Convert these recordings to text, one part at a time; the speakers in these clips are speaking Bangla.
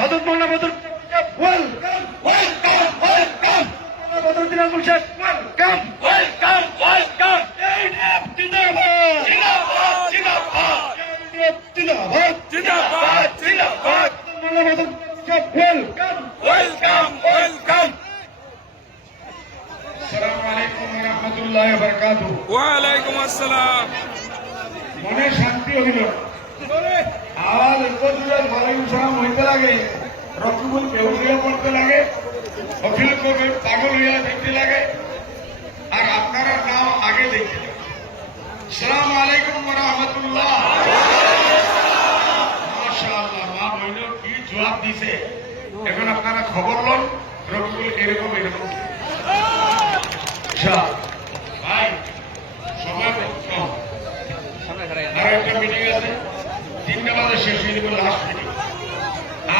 হযরত মাওলানা বদর ওয়েলকাম ওয়েলকাম ওয়েলকাম বদর দিনাজপুর সাহেব ওয়েলকাম ওয়েলকাম ওয়েলকাম জিন্দাবাদ জিন্দাবাদ জিন্দাবাদ জিন্দাবাদ জিন্দাবাদ মাওলানা বদর সাহেব ওয়েলকাম ওয়েলকাম ওয়েলকাম। আসসালামু আলাইকুম ওয়া রাহমাতুল্লাহি ওয়া বারাকাতুহু। ওয়া আলাইকুম আসসালাম। মনে শান্তি হইল, আওয়াজ এত দূরে ওয়ালাইকুম সালাম হইতে লাগে, রকিবুল বেহুশ পড়তে লাগে, অখিল কবির পাগল হইয়া দেখতে লাগে, আর আপনারা নাম আগে দেখতে লাগে। আসসালামু আলাইকুম ওয়া রাহমাতুল্লাহ। মাশাআল্লাহ, মা বইন কি জবাব দিছে। এখন আপনারা খবর লন রকিবুল এরকম এরকম। আচ্ছা ভাই, সময় কম, আর একটা মিটিং আছে, 3টা বাজে শেষ হয়ে যাবে, লাস্ট মিটিং।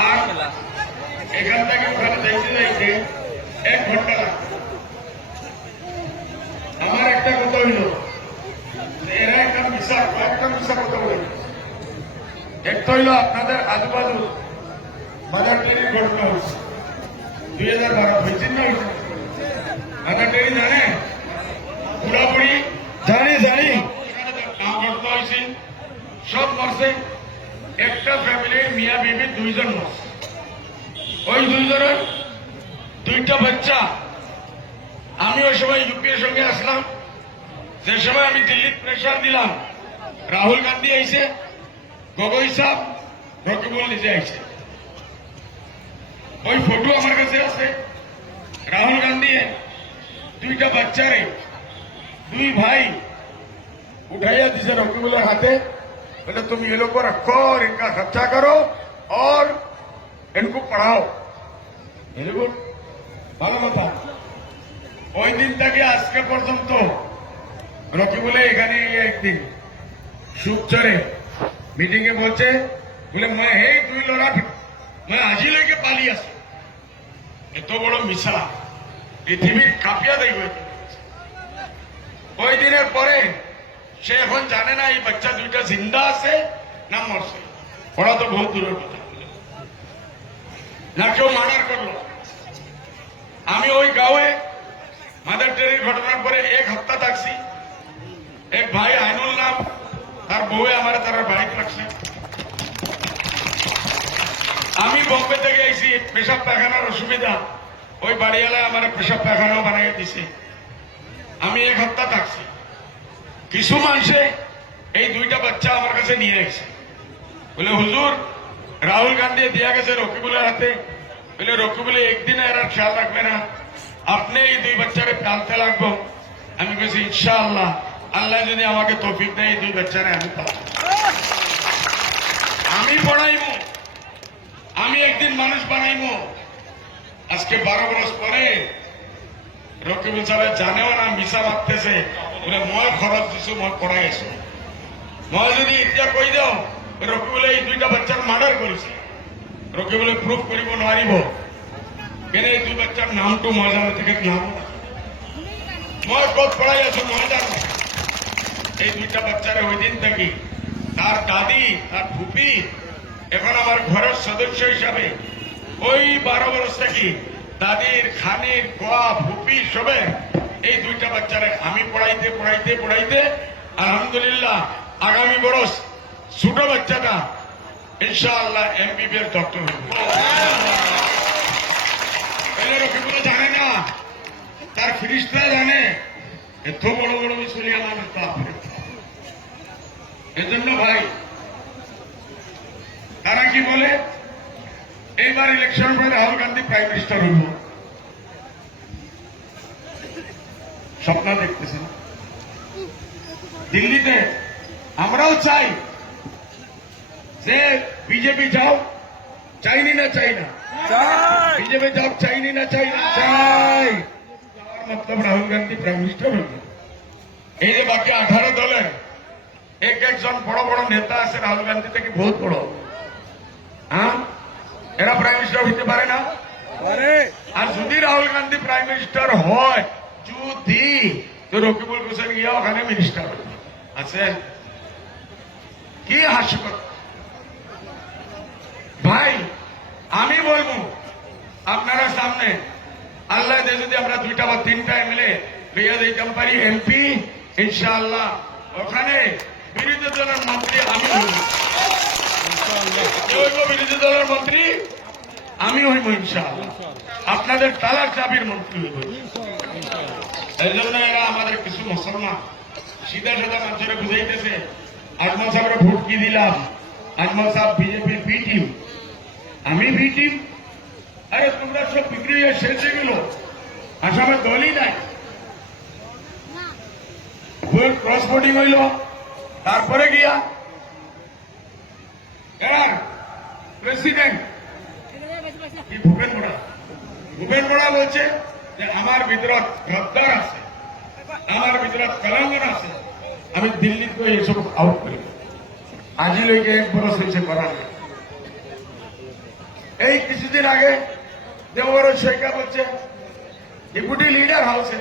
আর এখান থেকে ওখানে যাইতে যাইতে 1 ঘন্টা লাগবে। আমার একটা কথা হইল, এরা একটা কয়েকটা মিশা কথা বলে। একটা হইল আপনাদের আজুবাজু বাজার টেরির ঘটনা হচ্ছে 2012 হয়েছে না, বাজার টেরি জানে, বুড়াবুড়ি জানি জানি ঘটনা হয়েছে, সব মরছে। একটা ফ্যামিলির মিয়া বিবি 2 জন মরছে। ওই 2 জনের 2টা বাচ্চা। আমি ওই সময় ইউপির সঙ্গে আসলাম, যে সময় আমি দিল্লির প্রেশার দিলাম, রাহুল গান্ধী আইছে, গগৈ সাহেব, রকিবুল নিজে আইছে। ওই ফটো আমার কাছে আছে। রাহুল গান্ধী 2টা বাচ্চারে 2 ভাই उठाइया दिसे रकीबुल हाथे, बोले तुम ये लोग को रखो और इनका खर्चा करो और इनको पढ़ाओ। वेरी गुड, ভালো কথা। ওই দিন থেকে আজকে পর্যন্ত রকিবুলে এখানে একদিন সুপচরে মিটিং এ বলছে, বলে मैं हे 2 লড়া मैं আজি লেকে পালি আসি। এত বড় মিশা পৃথিবীর কাঁপিয়া দেখবে। ওই দিনের পরে সে এখন জানে না এই বাচ্চা 2টা জিন্দা আছে না মরছে। ওরা তো বহু দূরের কথা, না কেউ মার্ডার করলো। আমি ওই গাঁয়ে মাদার টেরির ঘটনার পরে 1 হপ্তাহ থাকছি। এক ভাই আইনুল নাম, তার বউয়ে আমার তার বাড়িতে রাখছে। আমি বম্বে থেকে আইছি, পেশাব পায়খানার অসুবিধা, ওই বাড়িওয়ালা আমার পেশাব পায়খানাও বানিয়ে দিছে। আমি 1 হপ্তাহ থাকছি। কিছু মানুষে এই 2টা বাচ্চা আমার কাছে নিয়ে গেছে, বলে হুজুর রাহুল গান্ধী দিয়া গেছে রকিবুলের হাতে, বলে রকিবুলে একদিনে এর খেয়াল রাখবে না, আপনি এই 2 বাচ্চাকে পালতে লাগবো। আমি বলছি ইনশাআল্লাহ, আল্লাহ যদি আমাকে তৌফিক দেয় এই 2 বাচ্চারে আমি পাবো, আমি পড়াইমু, আমি একদিন মানুষ বানাইমু। আজকে 12 বছর পরে রকিবুল সাহেব জানেও না, মিশা মারতেছে, বলে মই খরচ দিছো, মই পড়াই আছো। মই যদি এতিয়া কৈ দিও রকিবুলে এই 2টা বাচ্চার মার্ডার করেছে, রকিবুলে প্রুফ কৰিব নোৱাৰিব, কেনে এই 2 বাচ্চার নামটো মই জানো থেকে নাম মই কত পড়াই আছো মই জানো। এই 2টা বাচ্চারে ওই দিন থেকে তার দাদি, তার ফুপি এখন আমার ঘরের সদস্য হিসাবে ওই 12 বছর থেকে দাদির, খানির, কোয়া, ফুপি সবে এই 2টা বাচ্চারে আমি পড়াইতে পড়াইতে পড়াইতে আলহামদুলিল্লাহ আগামী বরস ছোট বাচ্চাটা ইনশাআল্লাহ এমবিবিএস ডক্টর হইব। রকিবুল জানে না, তার ফিরিস্তা জানে, এত বড় বড় মুসলিয়া মানুষ তাপরে। এজন্য ভাই তারা কি বলে, এইবার ইলেকশন পরে রাহুল গান্ধী প্রাইম মিনিস্টার হইব, স্বপ্ন দেখতেছেন। দিল্লিতে আমরাও চাই যে বিজেপি যাও, চাইনি না চাই না, বিজেপি যাও, চাইনি না চাই না, চাই। মতলব রাহুল গান্ধী প্রাইম মিনিস্টার হইব। এই যে বাকি 18 দলের একজন বড় বড় নেতা আছে রাহুল গান্ধী থেকে বহুত বড়, হ্যাঁ, এরা প্রাইম মিনিস্টার হইতে পারে না। আর যদি রাহুল গান্ধী প্রাইম মিনিস্টার হয়, যদি, তো রকিবুল হোসেন গিয়া ওখানে মিনিস্টার আছেন। কি হাস্যকর! আপনারা সামনে আল্লাহ দে যদি আমরা 2টা বা 3টা এমএলএ পেয়ে দিতাম পারি এমপি, ইনশাআল্লাহ ওখানে বিরোধী দলের মন্ত্রী আমি হইব। কে হইব বিরোধী দলের মন্ত্রী? আমি হইব ইনশাআল্লাহ। আপনাদের তালার চাবির মন্ত্রী হইব। এই জন্য এরা আমাদের কিছু মুসলমান সিধা সাদা মানুষেরা বুঝাইতেছে আজমল সাহেবের ভোট কি দিলাম, আজমল সাহেব বিজেপির বি টিম, আমি বি টিম। আরে তোমরা সব বিক্রি হয়ে শেষ হয়ে গেল, আসামে দলই নাই। ক্রস ভোটিং হইল, তারপরে গিয়া এর প্রেসিডেন্ট ভূপেন বড়া বলছে যে আমার ভিতরে গদ্দার আছে, আমার ভিতরে তেলেঙ্গানা আছে, আমি দিল্লিতে এসব আউট করি। আজি লইকে 1 বছর হয়েছে করার। এই কিছুদিন আগে দেবর শেখা বলছে ডেপুটি লিডার হাউসে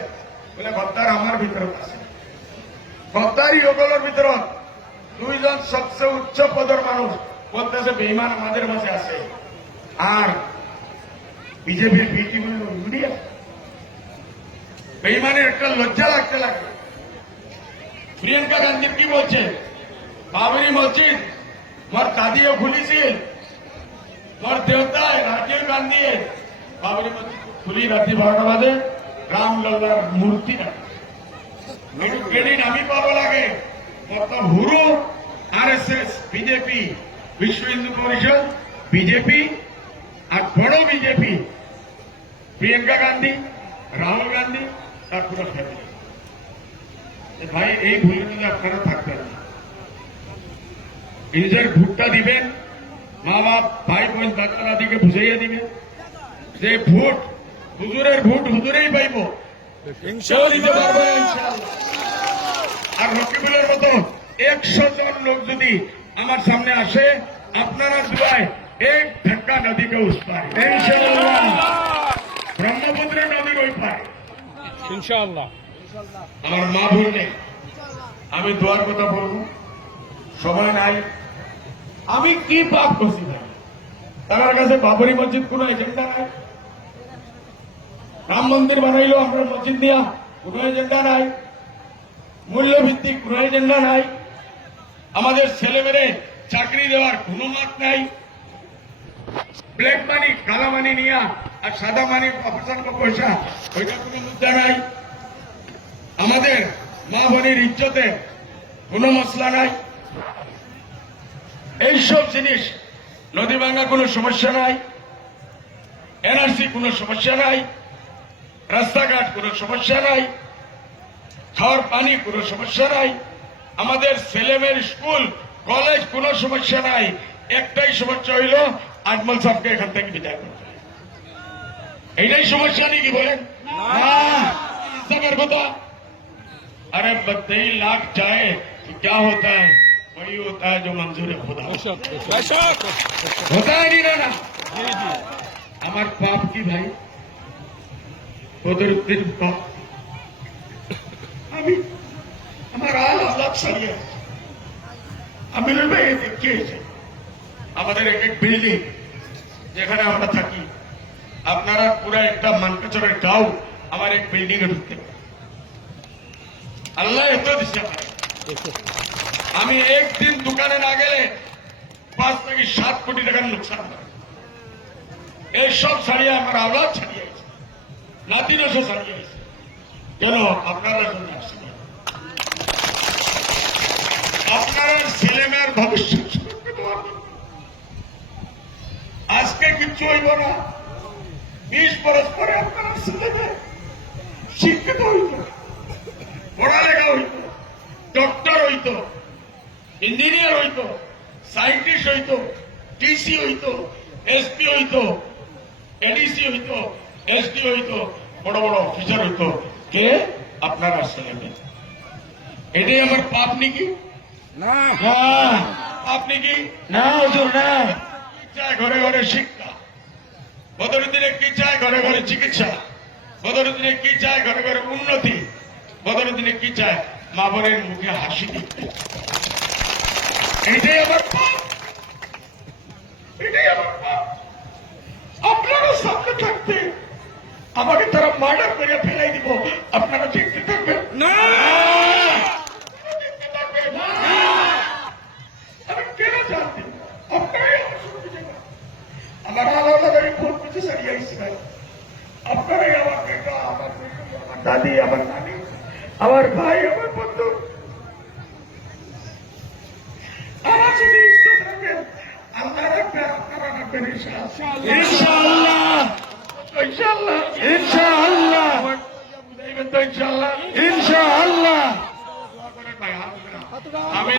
বলে গদ্দার আমার ভিতরত আছে। গদ্দারি ওগুলোর ভিতরত 2 জন সবচেয়ে উচ্চ পদের মানুষ বলতেছে বেঈমান আমাদের মাঝে আছে। আর বিজেপির বিটি মিডিয়া বেঈমানের একটা লজ্জা লাগতে লাগে। প্রিয়াঙ্কা গান্ধী কি বলছে, বাবরি মসজিদ মোর দাদিও খুলিছিল, মোর দেবতায় রাজীব গান্ধী বাবরি মসজিদ খুলি রাত্রি 12টা বাজে রামলাল্লার মূর্তি রাখে। ক্রেডিট আমি পাবো লাগে। কত হুরু আরএসএস, বিজেপি, বিশ্ব হিন্দু পরিষদ, বিজেপি আর বড় বিজেপি, প্রিয়াঙ্কা গান্ধী, রাহুল গান্ধী, তার পুরো ফ্যামিলি। ভাই এই ভুলে যদি আপনারা থাকবেন, নিজের ভোটটা দিবেন, মা বাপ ভাই বোন দাদা দাদিকে বুঝাইয়া দিবেন যে ভোট হুজুরের ভোট হুজুরেই পাইব, সেও দিতে পারবে ইনশাআল্লাহ। আর রকিবুলের মতো 100 জন লোক যদি আমার সামনে আসে, আপনারা দুয়ায় এক ধাক্কা নদীকে উস পারে ইনশাআল্লাহ, ব্রহ্মপুত্র নদীর ওই পারে ইনশাআল্লাহ। আমার মা বললে আমি দোয়ার কথা বলবো, সময় নাই। আমি কি পাপ করছি না? তার কাছে বাবরি মসজিদ কোন এজেন্ডা নাই, রাম মন্দির বানাইলো আমরা মসজিদ দিয়া কোন এজেন্ডা নাই, মূল্যভিত্তিক কোন এজেন্ডা নাই, আমাদের ছেলে মেয়ে চাকরি দেওয়ার কোন মত নাই, ব্ল্যাক মানি কালা মানি নিয়া আর সাদা মানি অপারেশন পয়সা ওইটা কোন মুদ্রা নাই, আমাদের মা বোনের ইজ্জতে কোন মশলা নাই। এইসব জিনিস, নদী ভাঙ্গা কোনো সমস্যা নাই, এনআরসি কোনো সমস্যা নাই, রাস্তাঘাট কোনো সমস্যা নাই, খাওয়ার পানি কোনো সমস্যা নাই, আমাদের ছেলেমেয়ের স্কুল কলেজ কোনো সমস্যা নাই। একটাই সমস্যা হইল আজমল সাহেবকে এখান থেকে বিদায় করতে হবে। এইটাই সমস্যা নাকি বলেন? কথা अरे 23 लाख जाए तो क्या होता है? वही होता है जो मंजूर है खुदा होता है नहीं ना। আমার পাপ কি ভাই? তোদের উত্তর পাপ। আমি আমার আল্লাহ ছাড়িয়ে আমি দেখিয়েছি আমাদের এক বিল্ডিং যেখানে আমরা থাকি, আপনারা পুরো একটা মানকাচরের গাঁও আমার এক বিল্ডিং এ ঢুকতে পারেন। আল্লাহ এত দিচ্ছে। আমি একদিন দোকানে না গেলে 5 থেকে 7 কোটি টাকার লোকসান হয়। এইসব ছাড়িয়ে আমার আওলাদ ছাড়িয়ে আছে, নাতিরসও ছাড়িয়ে আছে। কেন? আপনারা জন্য আসছে, আপনারা ছেলেমেয়ের ভবিষ্যৎ সুরক্ষিত হবে। আজকে কিচ্ছু হইব না, 20 বছর পরে আপনারা ছেলেমেয়ে শিক্ষিত হইত, পড়ালেখা হইত, ডক্টর হইত, ইঞ্জিনিয়ার হইত, সাইন্টিস্ট হইত, টিসি হইত, এসপি হইত, এডিসি হইত, এসডি হইত, বড় বড় অফিসার হইত। কে? আপনারা ছেলেমেয়ে। এটাই আমার পাপ নাকি? না, পাপ নাকি? না হুজুর না। চায় ঘরে ঘরে শিক্ষা, বদরুদ্দিনে কি চায়? ঘরে ঘরে চিকিৎসা। বদরুদ্দিনে কি চায়? ঘরে ঘরে উন্নতি। বদরুদ্দিনে কি চায়? মা বোনের মুখে হাসি দিতে। এটাই আমার পাপ, এটাই আমার পাপ। আপনারা সামনে থাকতে আমাকে তারা মার্ডার করে ফেলাই দিব, আপনারা দেখতে থাকবেন? না দেখতে থাকবেন? আমি কেন জানতে আপনারাই আমার শুনতে যাবেন। আমার আলাদা ভোট পেতে সারিয়ে আসছিলেন, আপনারাই আমার বেটা, আমার দাদি, আমার নানি, আমার ভাই, আমার বন্ধু, আমার যদি ইচ্ছা থাকেন আল্লাহ রাখবেন, আপনারা রাখবেন ইনশাআল্লাহ। ইনশাআল্লাহ ইনশাআল্লাহ দেখবেন তো ইনশাআল্লাহ। ইনশাআল্লাহ আমি